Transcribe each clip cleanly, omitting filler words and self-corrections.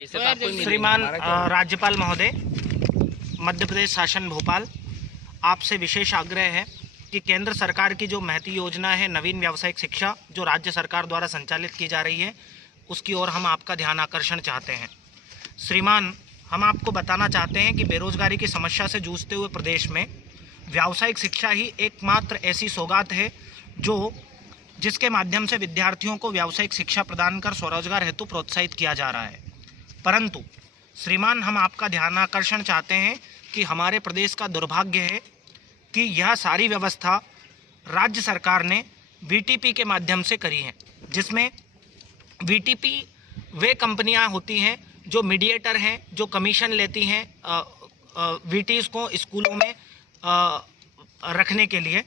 श्रीमान राज्यपाल महोदय, मध्य प्रदेश शासन भोपाल, आपसे विशेष आग्रह है कि केंद्र सरकार की जो महती योजना है नवीन व्यावसायिक शिक्षा, जो राज्य सरकार द्वारा संचालित की जा रही है, उसकी ओर हम आपका ध्यान आकर्षण चाहते हैं। श्रीमान, हम आपको बताना चाहते हैं कि बेरोजगारी की समस्या से जूझते हुए प्रदेश में व्यावसायिक शिक्षा ही एकमात्र ऐसी सौगात है जिसके माध्यम से विद्यार्थियों को व्यावसायिक शिक्षा प्रदान कर स्वरोजगार हेतु प्रोत्साहित किया जा रहा है। परंतु श्रीमान, हम आपका ध्यान आकर्षण चाहते हैं कि हमारे प्रदेश का दुर्भाग्य है कि यह सारी व्यवस्था राज्य सरकार ने वीटीपी के माध्यम से करी है, जिसमें वीटीपी वे कंपनियां होती हैं जो मीडिएटर हैं, जो कमीशन लेती हैं वीटीज को स्कूलों में रखने के लिए,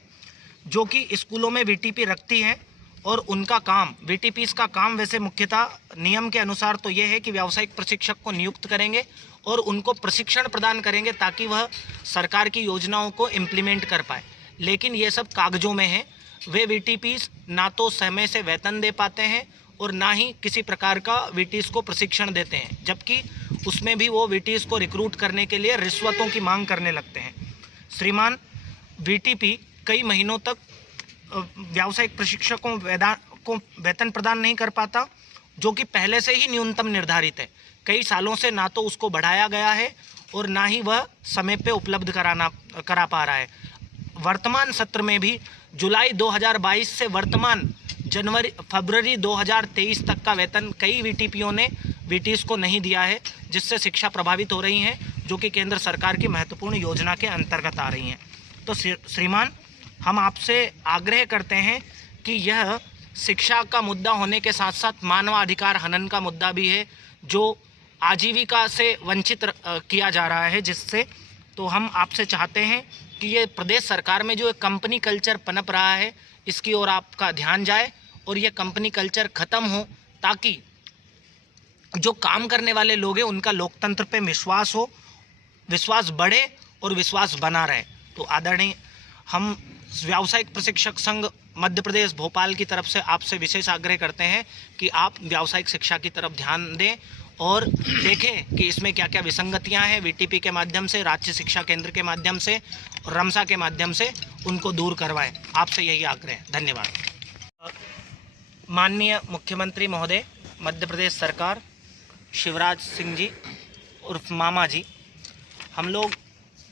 जो कि स्कूलों में वीटीपी रखती हैं। और उनका काम, वीटीपीस का काम वैसे मुख्यतः नियम के अनुसार तो ये है कि व्यावसायिक प्रशिक्षक को नियुक्त करेंगे और उनको प्रशिक्षण प्रदान करेंगे ताकि वह सरकार की योजनाओं को इम्प्लीमेंट कर पाए। लेकिन ये सब कागजों में है। वे वीटीपीस ना तो समय से वेतन दे पाते हैं और ना ही किसी प्रकार का वीटीज को प्रशिक्षण देते हैं, जबकि उसमें भी वो वीटीज को रिक्रूट करने के लिए रिश्वतों की मांग करने लगते हैं। श्रीमान, वीटीपी कई महीनों तक व्यावसायिक प्रशिक्षकों को वेतन प्रदान नहीं कर पाता, जो कि पहले से ही न्यूनतम निर्धारित है। कई सालों से ना तो उसको बढ़ाया गया है और ना ही वह समय पे उपलब्ध करा पा रहा है। वर्तमान सत्र में भी जुलाई 2022 से वर्तमान फरवरी 2023 तक का वेतन कई वीटीपीओ ने वीटीज को नहीं दिया है, जिससे शिक्षा प्रभावित हो रही हैं, जो कि केंद्र सरकार की महत्वपूर्ण योजना के अंतर्गत आ रही हैं। तो श्रीमान, हम आपसे आग्रह करते हैं कि यह शिक्षा का मुद्दा होने के साथ साथ मानवाधिकार हनन का मुद्दा भी है, जो आजीविका से वंचित किया जा रहा है, जिससे तो हम आपसे चाहते हैं कि ये प्रदेश सरकार में जो एक कंपनी कल्चर पनप रहा है, इसकी ओर आपका ध्यान जाए और ये कंपनी कल्चर ख़त्म हो, ताकि जो काम करने वाले लोग हैं उनका लोकतंत्र पे विश्वास हो, विश्वास बढ़े और विश्वास बना रहे। तो आदरणीय, हम व्यावसायिक प्रशिक्षक संघ मध्य प्रदेश भोपाल की तरफ से आपसे विशेष आग्रह करते हैं कि आप व्यावसायिक शिक्षा की तरफ ध्यान दें और देखें कि इसमें क्या क्या विसंगतियां हैं। वीटीपी के माध्यम से, राज्य शिक्षा केंद्र के माध्यम से और रमसा के माध्यम से उनको दूर करवाएं। आपसे यही आग्रह है। धन्यवाद। माननीय मुख्यमंत्री महोदय, मध्य प्रदेश सरकार, शिवराज सिंह जी उर्फ मामा जी, हम लोग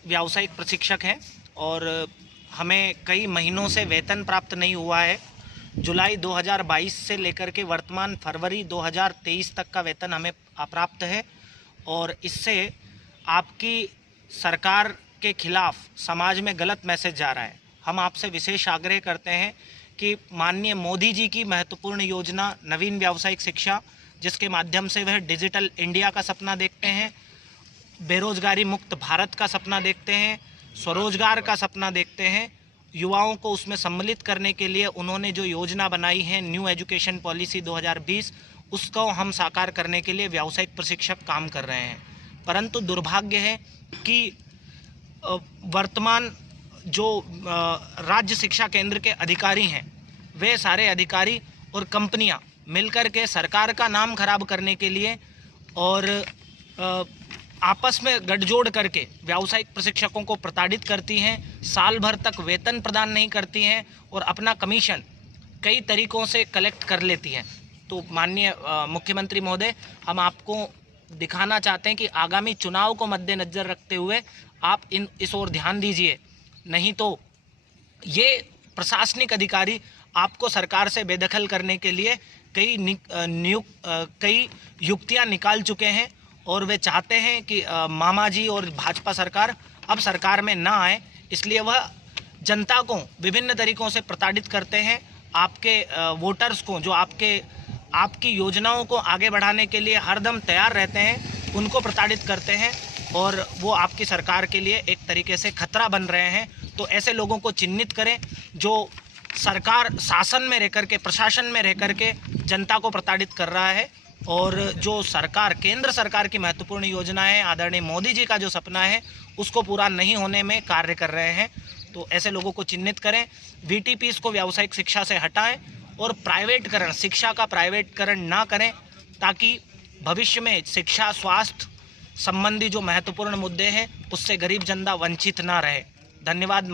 व्यावसायिक प्रशिक्षक हैं और हमें कई महीनों से वेतन प्राप्त नहीं हुआ है। जुलाई 2022 से लेकर के वर्तमान फरवरी 2023 तक का वेतन हमें अप्राप्त है और इससे आपकी सरकार के खिलाफ समाज में गलत मैसेज जा रहा है। हम आपसे विशेष आग्रह करते हैं कि माननीय मोदी जी की महत्वपूर्ण योजना नवीन व्यावसायिक शिक्षा, जिसके माध्यम से वह डिजिटल इंडिया का सपना देखते हैं, बेरोजगारी मुक्त भारत का सपना देखते हैं, स्वरोजगार का सपना देखते हैं, युवाओं को उसमें सम्मिलित करने के लिए उन्होंने जो योजना बनाई है न्यू एजुकेशन पॉलिसी 2020, उसको हम साकार करने के लिए व्यावसायिक प्रशिक्षक काम कर रहे हैं। परंतु दुर्भाग्य है कि वर्तमान जो राज्य शिक्षा केंद्र के अधिकारी हैं, वे सारे अधिकारी और कंपनियां मिलकर के सरकार का नाम खराब करने के लिए और आपस में गठजोड़ करके व्यावसायिक प्रशिक्षकों को प्रताड़ित करती हैं, साल भर तक वेतन प्रदान नहीं करती हैं और अपना कमीशन कई तरीकों से कलेक्ट कर लेती हैं। तो माननीय मुख्यमंत्री महोदय, हम आपको दिखाना चाहते हैं कि आगामी चुनाव को मद्देनज़र रखते हुए आप इस ओर ध्यान दीजिए, नहीं तो ये प्रशासनिक अधिकारी आपको सरकार से बेदखल करने के लिए कई युक्तियां निकाल चुके हैं और वे चाहते हैं कि मामा जी और भाजपा सरकार अब सरकार में ना आए, इसलिए वह जनता को विभिन्न तरीकों से प्रताड़ित करते हैं। आपके वोटर्स को, जो आपकी योजनाओं को आगे बढ़ाने के लिए हरदम तैयार रहते हैं, उनको प्रताड़ित करते हैं और वो आपकी सरकार के लिए एक तरीके से खतरा बन रहे हैं। तो ऐसे लोगों को चिन्हित करें जो सरकार शासन में रह करके, प्रशासन में रह करके जनता को प्रताड़ित कर रहा है और जो सरकार, केंद्र सरकार की महत्वपूर्ण योजना है, आदरणीय मोदी जी का जो सपना है, उसको पूरा नहीं होने में कार्य कर रहे हैं। तो ऐसे लोगों को चिन्हित करें, वीटीपीस को व्यावसायिक शिक्षा से हटाएं और प्राइवेटकरण, शिक्षा का प्राइवेटकरण ना करें, ताकि भविष्य में शिक्षा, स्वास्थ्य संबंधी जो महत्वपूर्ण मुद्दे हैं उससे गरीब जनता वंचित ना रहे। धन्यवाद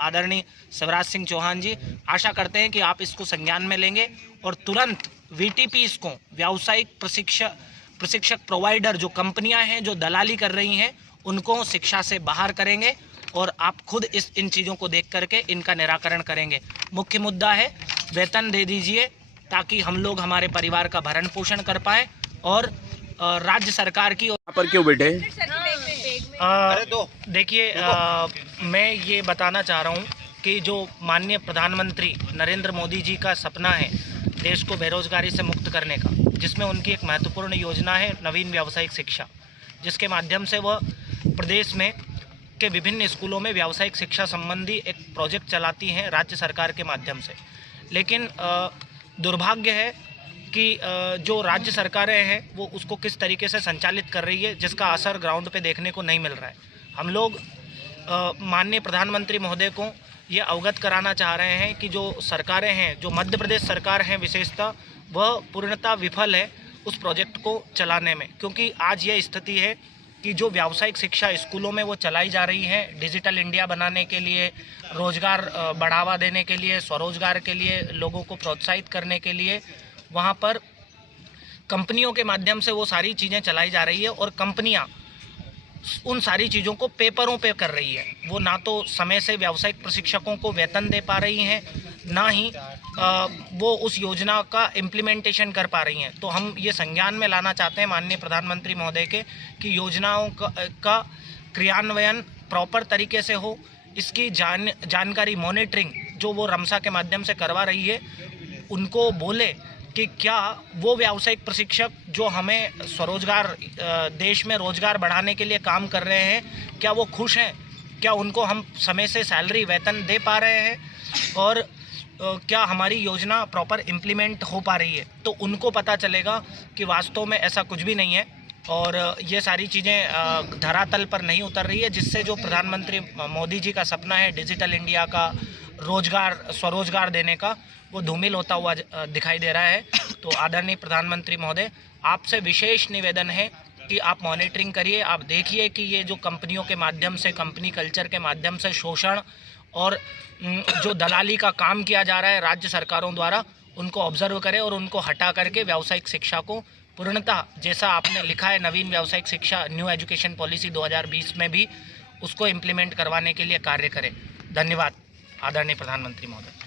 आदरणीय शिवराज सिंह चौहान जी। आशा करते हैं कि आप इसको संज्ञान में लेंगे और तुरंत VTPs को, व्यावसायिक प्रशिक्षक प्रोवाइडर जो कंपनियां हैं जो दलाली कर रही हैं, उनको शिक्षा से बाहर करेंगे और आप खुद इन चीज़ों को देख करके इनका निराकरण करेंगे। मुख्य मुद्दा है वेतन दे दीजिए ताकि हम लोग हमारे परिवार का भरण पोषण कर पाए। और राज्य सरकार की यहाँ पर क्यों बैठे? देखिए, मैं ये बताना चाह रहा हूँ कि जो माननीय प्रधानमंत्री नरेंद्र मोदी जी का सपना है देश को बेरोजगारी से मुक्त करने का, जिसमें उनकी एक महत्वपूर्ण योजना है नवीन व्यावसायिक शिक्षा, जिसके माध्यम से वह प्रदेश में के विभिन्न स्कूलों में व्यावसायिक शिक्षा संबंधी एक प्रोजेक्ट चलाती हैं राज्य सरकार के माध्यम से। लेकिन दुर्भाग्य है कि जो राज्य सरकारें हैं वो उसको किस तरीके से संचालित कर रही है, जिसका असर ग्राउंड पे देखने को नहीं मिल रहा है। हम लोग माननीय प्रधानमंत्री महोदय को ये अवगत कराना चाह रहे हैं कि जो सरकारें हैं, जो मध्य प्रदेश सरकार है विशेषतः, वह पूर्णतः विफल है उस प्रोजेक्ट को चलाने में। क्योंकि आज ये स्थिति है कि जो व्यावसायिक शिक्षा स्कूलों में वो चलाई जा रही है डिजिटल इंडिया बनाने के लिए, रोजगार बढ़ावा देने के लिए, स्वरोजगार के लिए, लोगों को प्रोत्साहित करने के लिए, वहाँ पर कंपनियों के माध्यम से वो सारी चीज़ें चलाई जा रही है और कंपनियाँ उन सारी चीज़ों को पेपरों पे कर रही है। वो ना तो समय से व्यावसायिक प्रशिक्षकों को वेतन दे पा रही हैं, ना ही वो उस योजना का इम्प्लीमेंटेशन कर पा रही हैं। तो हम ये संज्ञान में लाना चाहते हैं माननीय प्रधानमंत्री महोदय के कि योजनाओं का क्रियान्वयन प्रॉपर तरीके से हो, इसकी जानकारी मॉनिटरिंग जो वो रमसा के माध्यम से करवा रही है, उनको बोले कि क्या वो व्यावसायिक प्रशिक्षक जो हमें स्वरोजगार, देश में रोजगार बढ़ाने के लिए काम कर रहे हैं, क्या वो खुश हैं? क्या उनको हम समय से सैलरी, वेतन दे पा रहे हैं? और क्या हमारी योजना प्रॉपर इम्प्लीमेंट हो पा रही है? तो उनको पता चलेगा कि वास्तव में ऐसा कुछ भी नहीं है और ये सारी चीज़ें धरातल पर नहीं उतर रही है, जिससे जो प्रधानमंत्री मोदी जी का सपना है डिजिटल इंडिया का, रोजगार, स्वरोजगार देने का, वो धूमिल होता हुआ दिखाई दे रहा है। तो आदरणीय प्रधानमंत्री महोदय, आपसे विशेष निवेदन है कि आप मॉनिटरिंग करिए, आप देखिए कि ये जो कंपनियों के माध्यम से, कंपनी कल्चर के माध्यम से शोषण और जो दलाली का काम किया जा रहा है राज्य सरकारों द्वारा, उनको ऑब्जर्व करें और उनको हटा करके व्यावसायिक शिक्षा को पूर्णतः, जैसा आपने लिखा है नवीन व्यावसायिक शिक्षा न्यू एजुकेशन पॉलिसी 2020 में भी, उसको इम्प्लीमेंट करवाने के लिए कार्य करें। धन्यवाद आदरणीय प्रधानमंत्री महोदय।